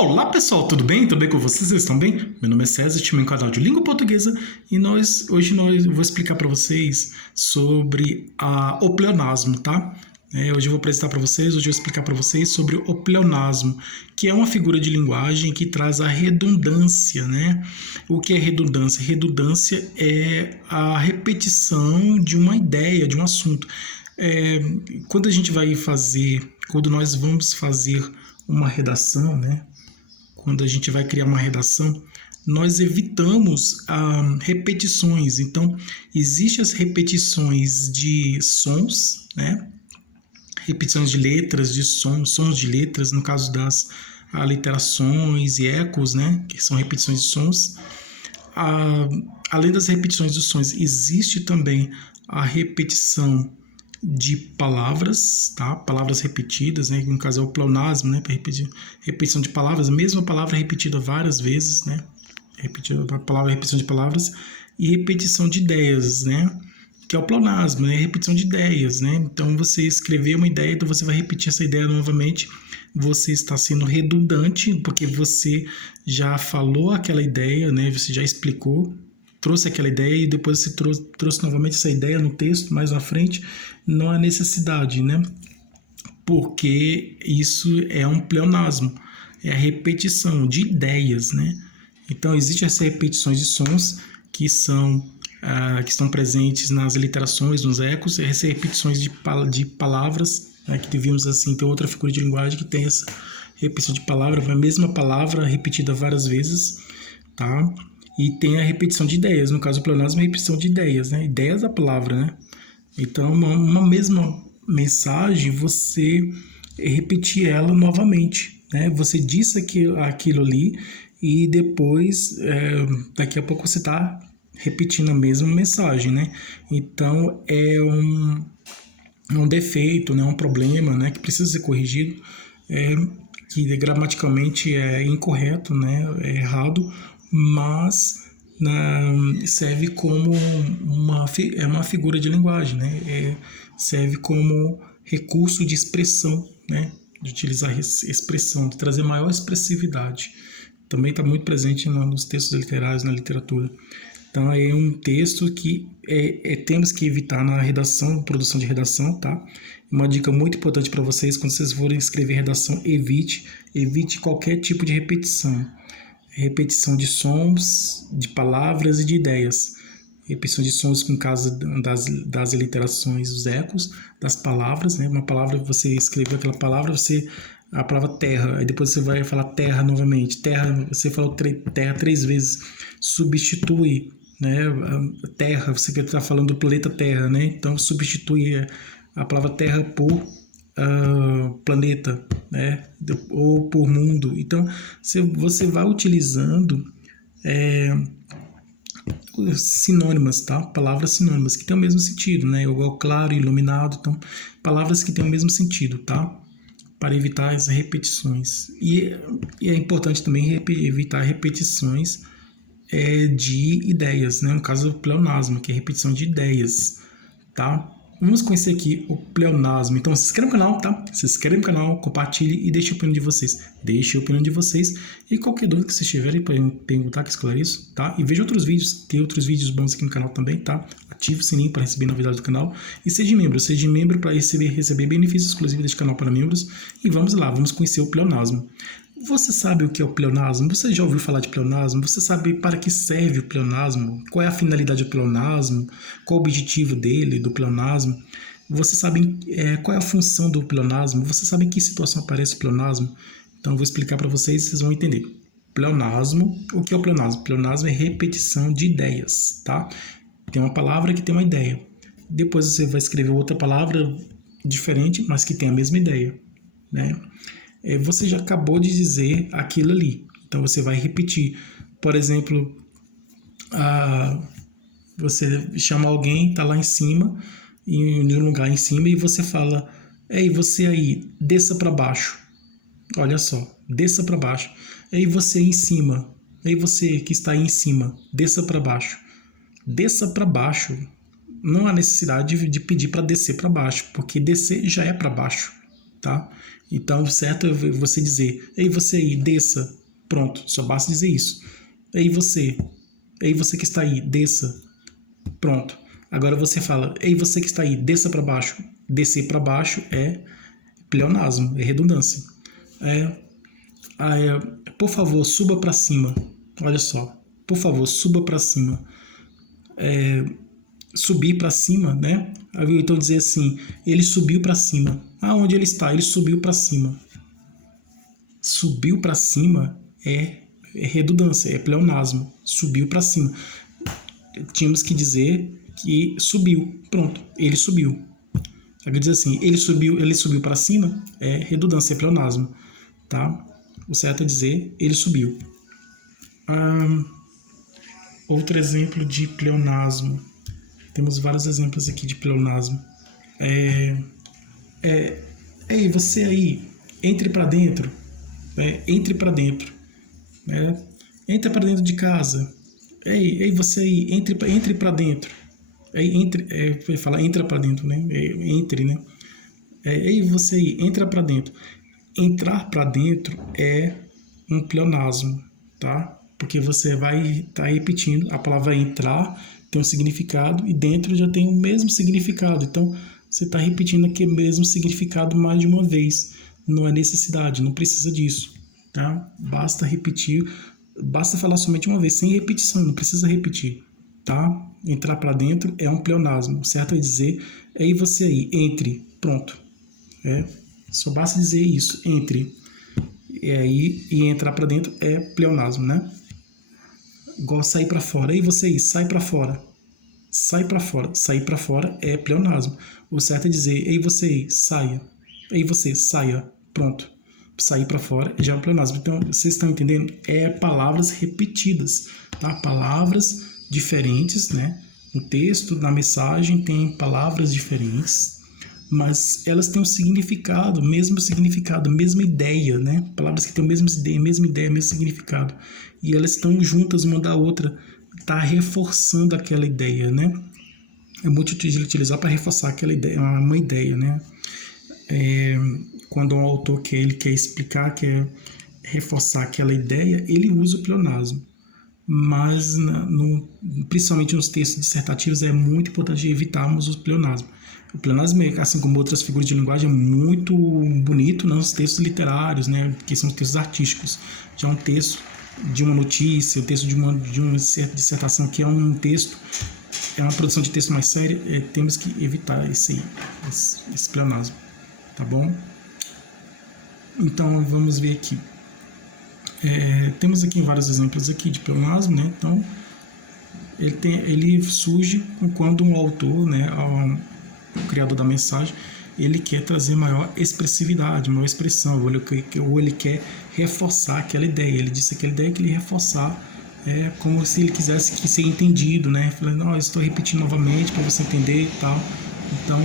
Olá pessoal, tudo bem? Tudo bem com vocês? Vocês estão bem? Meu nome é César, time em canal de língua portuguesa e hoje eu vou explicar para vocês sobre o pleonasmo, tá? Hoje eu vou apresentar para vocês, hoje eu vou explicar para vocês sobre o pleonasmo, que é uma figura de linguagem que traz a redundância, né? O que é redundância? Redundância é a repetição de uma ideia, de um assunto. Quando nós vamos fazer uma redação, né? Quando a gente vai criar uma redação, nós evitamos repetições. Então, existem as repetições de sons, né? Repetições de letras, de sons de letras, no caso das aliterações e ecos, né? Que são repetições de sons. Além das repetições dos sons, existe também a repetição de palavras, tá? Palavras repetidas, né? No caso é o pleonasmo, né? Repetição de palavras, a mesma palavra repetida várias vezes, né? Repetição de palavras e repetição de ideias, né? Que é o pleonasmo, né? Repetição de ideias, né? Então você escreveu uma ideia, então você vai repetir essa ideia novamente. Você está sendo redundante porque você já falou aquela ideia, né? Você já explicou, trouxe aquela ideia e depois você trouxe novamente essa ideia no texto mais à frente. Não há necessidade, né? Porque isso é um pleonasmo, é a repetição de ideias, né? Então, existem essas repetições de sons que estão presentes nas literações, nos ecos, essas repetições de palavras, né, que devíamos assim ter outra figura de linguagem que tem essa repetição de palavra, a mesma palavra repetida várias vezes, tá? E tem a repetição de ideias, no caso do pleonasmo, a repetição de ideias, né? Ideias da palavra, né? Então, uma mesma mensagem, você repetir ela novamente, né? Você disse aquilo ali e depois, daqui a pouco você está repetindo a mesma mensagem, né? Então, é um defeito, né? Um problema, né? Que precisa ser corrigido, que gramaticalmente é incorreto, né? É errado, mas serve como uma figura de linguagem, né? Serve como recurso de expressão, né? De utilizar expressão, de trazer maior expressividade. Também está muito presente nos textos literários, na literatura. Então, é um texto que temos que evitar na redação, produção de redação, tá? Uma dica muito importante para vocês, quando vocês forem escrever redação, evite qualquer tipo de repetição. Repetição de sons, de palavras e de ideias. Repetição de sons, no caso das aliterações, os ecos, das palavras, né? Uma palavra, você escreveu aquela palavra, a palavra terra, aí depois você vai falar terra novamente. Terra, você falou terra 3 vezes. Substitui, né? Terra, você está falando do planeta Terra, né? Então, substitui a palavra terra por planeta, né? Ou por mundo. Então, você vai utilizando sinônimas, tá? Palavras sinônimas que têm o mesmo sentido, né? Igual claro, iluminado, então palavras que têm o mesmo sentido, tá? Para evitar as repetições. E é importante também evitar repetições de ideias, né? No caso do pleonasmo, que é repetição de ideias, tá? Vamos conhecer aqui o pleonasmo. Então, se inscreva no canal, tá? Se inscreva no canal, compartilhe e deixe a opinião de vocês. Deixe a opinião de vocês e qualquer dúvida que vocês tiverem, podem perguntar que esclareço, tá? E veja outros vídeos, tem outros vídeos bons aqui no canal também, tá? Ative o sininho para receber novidades do canal e seja membro para receber benefícios exclusivos deste canal para membros. E vamos lá, vamos conhecer o pleonasmo. Você sabe o que é o pleonasmo? Você já ouviu falar de pleonasmo? Você sabe para que serve o pleonasmo? Qual é a finalidade do pleonasmo? Qual o objetivo dele, do pleonasmo? Você sabe qual é a função do pleonasmo? Você sabe em que situação aparece o pleonasmo? Então, eu vou explicar para vocês e vocês vão entender. Pleonasmo, o que é o pleonasmo? Pleonasmo é repetição de ideias, tá? Tem uma palavra que tem uma ideia. Depois você vai escrever outra palavra diferente, mas que tem a mesma ideia, né? Você já acabou de dizer aquilo ali. Então, você vai repetir. Por exemplo, você chama alguém, está lá em cima, em um lugar em cima, e você fala: ei, você aí, desça para baixo. Olha só, desça para baixo. Ei, você em cima. Ei, você que está aí em cima, desça para baixo. Desça para baixo. Não há necessidade de pedir para descer para baixo, porque descer já é para baixo, tá? Então, o certo é você dizer, ei, você aí, desça. Pronto, só basta dizer isso. Ei, você que está aí, desça. Pronto. Agora você fala, ei, você que está aí, desça para baixo. Descer para baixo é pleonasmo, é redundância. Por favor, suba para cima. Olha só, por favor, suba para cima. Subir para cima, né? Então dizer assim, ele subiu para cima. Onde ele está? Ele subiu para cima. Subiu para cima é redundância, é pleonasmo. Subiu para cima. Tínhamos que dizer que subiu. Pronto, ele subiu. Quer dizer assim, ele subiu para cima é redundância, é pleonasmo, tá? O certo é dizer ele subiu. Outro exemplo de pleonasmo. Temos vários exemplos aqui de pleonasmo. Ei, você aí, entre para dentro. Entre para dentro. Entra para dentro de casa. Ei, você aí, entre para dentro. Fala, entra para dentro, né? Entre, né? Ei, você aí, entra para dentro. Entrar para dentro é um pleonasmo, tá? Porque você vai estar repetindo, a palavra entrar tem um significado e dentro já tem o mesmo significado. Então, você está repetindo aquele mesmo significado mais de uma vez. Não é necessidade, não precisa disso, tá? Basta repetir, basta falar somente uma vez, sem repetição, não precisa repetir, tá? Entrar para dentro é um pleonasmo. O certo é dizer, aí você aí, entre, pronto. Só basta dizer isso, entre. E entrar para dentro é pleonasmo, né? Igual sair para fora. Aí você aí, sai para fora. Sai para fora. Sair para fora é pleonasmo. O certo é dizer, ei você aí, saia. Ei você, saia. Pronto. Sair para fora já é um pleonasmo. Então, vocês estão entendendo? É palavras repetidas, tá? Palavras diferentes, né? No texto, na mensagem, tem palavras diferentes, mas elas têm um significado, mesma ideia, né? Palavras que têm a mesma ideia, mesmo significado. E elas estão juntas uma da outra, tá reforçando aquela ideia, né? É muito utilizar para reforçar aquela ideia, uma ideia, né? Quando um autor ele quer explicar, quer reforçar aquela ideia, ele usa o pleonasmo. Mas, principalmente nos textos dissertativos, é muito importante evitarmos o pleonasmo. O pleonasmo, assim como outras figuras de linguagem, é muito bonito nos textos literários, né, que são os textos artísticos. Já um texto de uma notícia, o texto de uma dissertação, que é um texto, é uma produção de texto mais séria, temos que evitar esse pleonasmo, tá bom? Então, vamos ver aqui. Temos aqui vários exemplos aqui de pleonasmo, né? Então, ele surge quando um autor, né, o criador da mensagem, ele quer trazer maior expressividade, maior expressão, ou ele quer reforçar aquela ideia. Ele disse aquela ideia que ele reforçar, como se ele quisesse que ser entendido, né? Falando, não, eu estou repetindo novamente para você entender e tal. Então,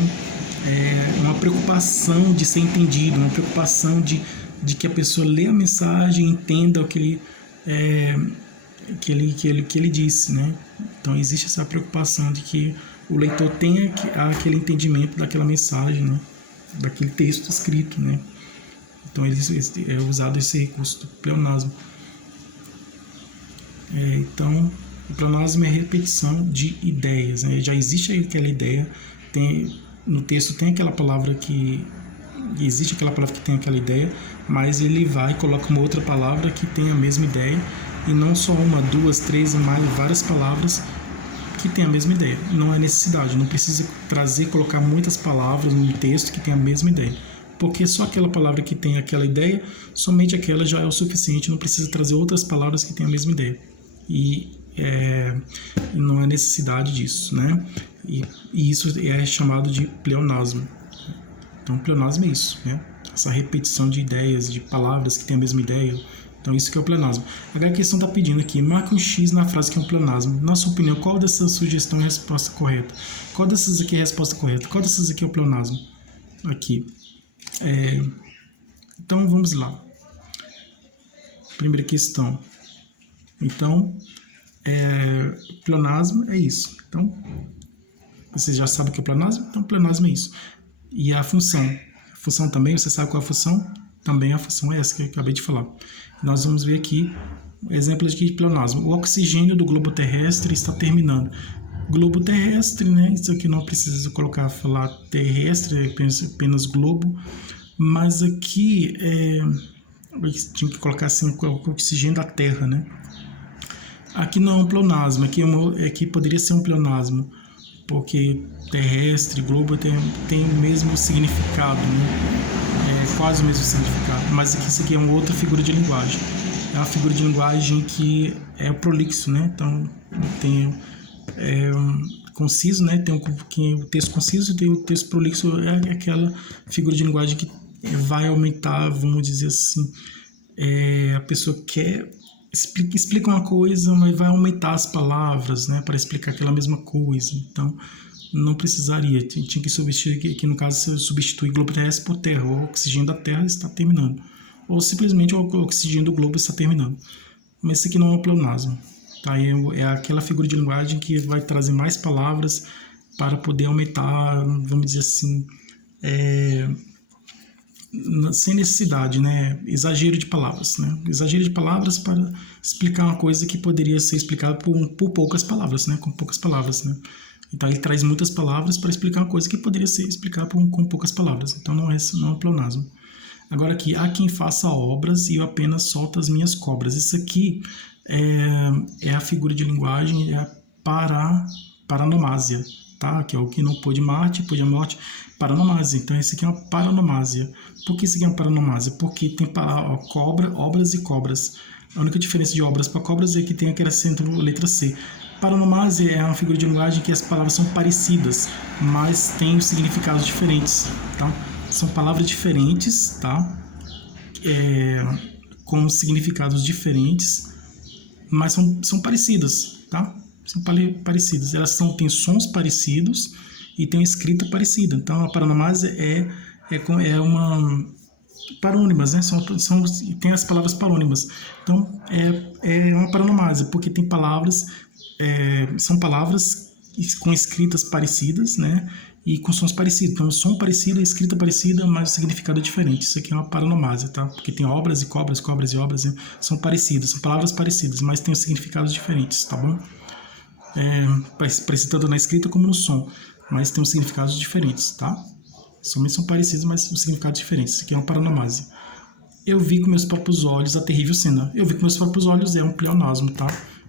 uma preocupação de ser entendido, uma preocupação de que a pessoa lê a mensagem e entenda o que ele disse, né? Então existe essa preocupação de que o leitor tenha aquele entendimento daquela mensagem, né? Daquele texto escrito, né? Então é usado esse recurso do pleonasmo. Então o pleonasmo é repetição de ideias, né? Já existe aquela ideia, no texto tem aquela palavra que existe aquela palavra que tem aquela ideia, mas ele vai e coloca uma outra palavra que tem a mesma ideia, e não só uma, duas, três, várias palavras que tem a mesma ideia. Não é necessidade, não precisa colocar muitas palavras no texto que tem a mesma ideia, porque só aquela palavra que tem aquela ideia, somente aquela já é o suficiente, não precisa trazer outras palavras que tem a mesma ideia. E não há necessidade disso, né? E isso é chamado de pleonasmo. Então, pleonasmo é isso, né? Essa repetição de ideias, de palavras que têm a mesma ideia. Então, isso que é o pleonasmo. Agora, a questão está pedindo aqui, marque um X na frase que é um pleonasmo. Na sua opinião, qual dessas sugestões é a resposta correta? Qual dessas aqui é a resposta correta? Qual dessas aqui é o pleonasmo? Aqui. Então, vamos lá. Primeira questão. Então, pleonasmo é isso. Então, vocês já sabem o que é pleonasmo? Então, pleonasmo é isso. E a função função também, você sabe qual é a função? Também a função é essa que eu acabei de falar. Nós vamos ver aqui exemplos de pleonasmo. O oxigênio do globo terrestre está terminando. Globo terrestre, né? Isso aqui não precisa falar terrestre, é apenas globo. Mas aqui tinha que colocar assim o oxigênio da Terra, né? Aqui não é um pleonasmo, aqui poderia ser um pleonasmo, porque terrestre, globo tem o mesmo significado, né? É quase o mesmo significado, mas aqui, isso aqui é uma outra figura de linguagem. É uma figura de linguagem que é o prolixo, né? Então tem conciso, né? Tem o texto conciso e tem o texto prolixo, é aquela figura de linguagem que vai aumentar, vamos dizer assim, a pessoa quer explica uma coisa, mas vai aumentar as palavras, né, para explicar aquela mesma coisa. Então, não precisaria, tinha que substituir, aqui no caso, você substitui globo terrestre por terra, o oxigênio da terra está terminando, ou simplesmente o oxigênio do globo está terminando. Mas isso aqui não é um pleonasmo, tá? É aquela figura de linguagem que vai trazer mais palavras para poder aumentar, vamos dizer assim, sem necessidade, né? Exagero de palavras, né? Exagero de palavras para explicar uma coisa que poderia ser explicada por poucas palavras, né? Com poucas palavras, né? Então ele traz muitas palavras para explicar uma coisa que poderia ser explicada com poucas palavras. Então não é pleonasmo. Agora aqui, há quem faça obras e eu apenas solto as minhas cobras. Isso aqui é a figura de linguagem, é a paranomásia, tá? Que é o que não pôde Marte, pôde a morte, paranomásia. Então esse aqui é uma paranomásia. Por que isso aqui é uma paranomásia? Porque tem cobra, obras e cobras. A única diferença de obras para cobras é que tem aquele acento letra C. Paranomásia é uma figura de linguagem que as palavras são parecidas, mas têm significados diferentes, tá? São palavras diferentes, tá? Com significados diferentes, mas são parecidas, tá? São parecidas. Elas têm sons parecidos e têm escrita parecida. Então, a paranomásia é uma parônimas, né? Tem as palavras parônimas. Então, é uma paranomásia, porque tem palavras, são palavras com escritas parecidas, né? E com sons parecidos. Então, som parecido, escrita parecida, mas o significado é diferente. Isso aqui é uma paranomásia, tá? Porque tem obras e cobras, cobras e obras, né? São parecidas, são palavras parecidas, mas têm significados diferentes, tá bom? Parece tanto na escrita como no som, mas tem significados diferentes, tá? Somente são parecidos, mas os significados diferentes. Isso aqui é uma paranomásia. Eu vi com meus próprios olhos a terrível cena. Eu vi com meus próprios olhos é um pleonasmo, tá?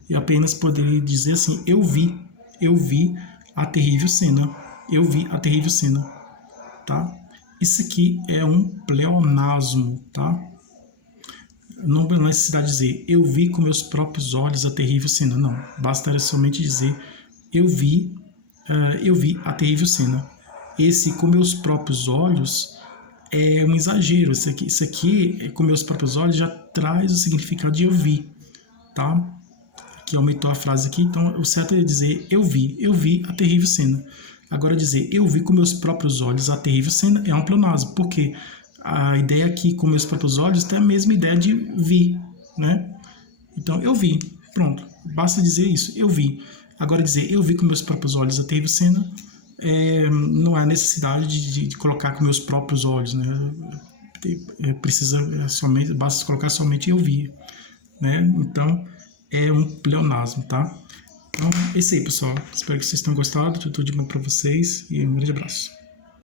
Eu apenas poderia dizer assim, eu vi a terrível cena. Eu vi a terrível cena, tá? Isso aqui é um pleonasmo, tá? Não há necessidade de dizer, eu vi com meus próprios olhos a terrível cena. Não, basta somente dizer, eu vi a terrível cena. Esse com meus próprios olhos é um exagero. Isso aqui com meus próprios olhos já traz o significado de eu vi, tá? Que aumentou a frase aqui, então o certo é dizer eu vi a terrível cena. Agora dizer eu vi com meus próprios olhos a terrível cena é um pleonasmo, porque a ideia aqui com meus próprios olhos tem a mesma ideia de vi, né? Então eu vi, pronto, basta dizer isso, eu vi. Agora dizer eu vi com meus próprios olhos a terrível cena, não há necessidade de colocar com meus próprios olhos, né? Basta colocar somente eu vi, né? Então é um pleonasmo, tá? Então é isso aí, pessoal. Espero que vocês tenham gostado. Tudo de bom para vocês e um grande abraço.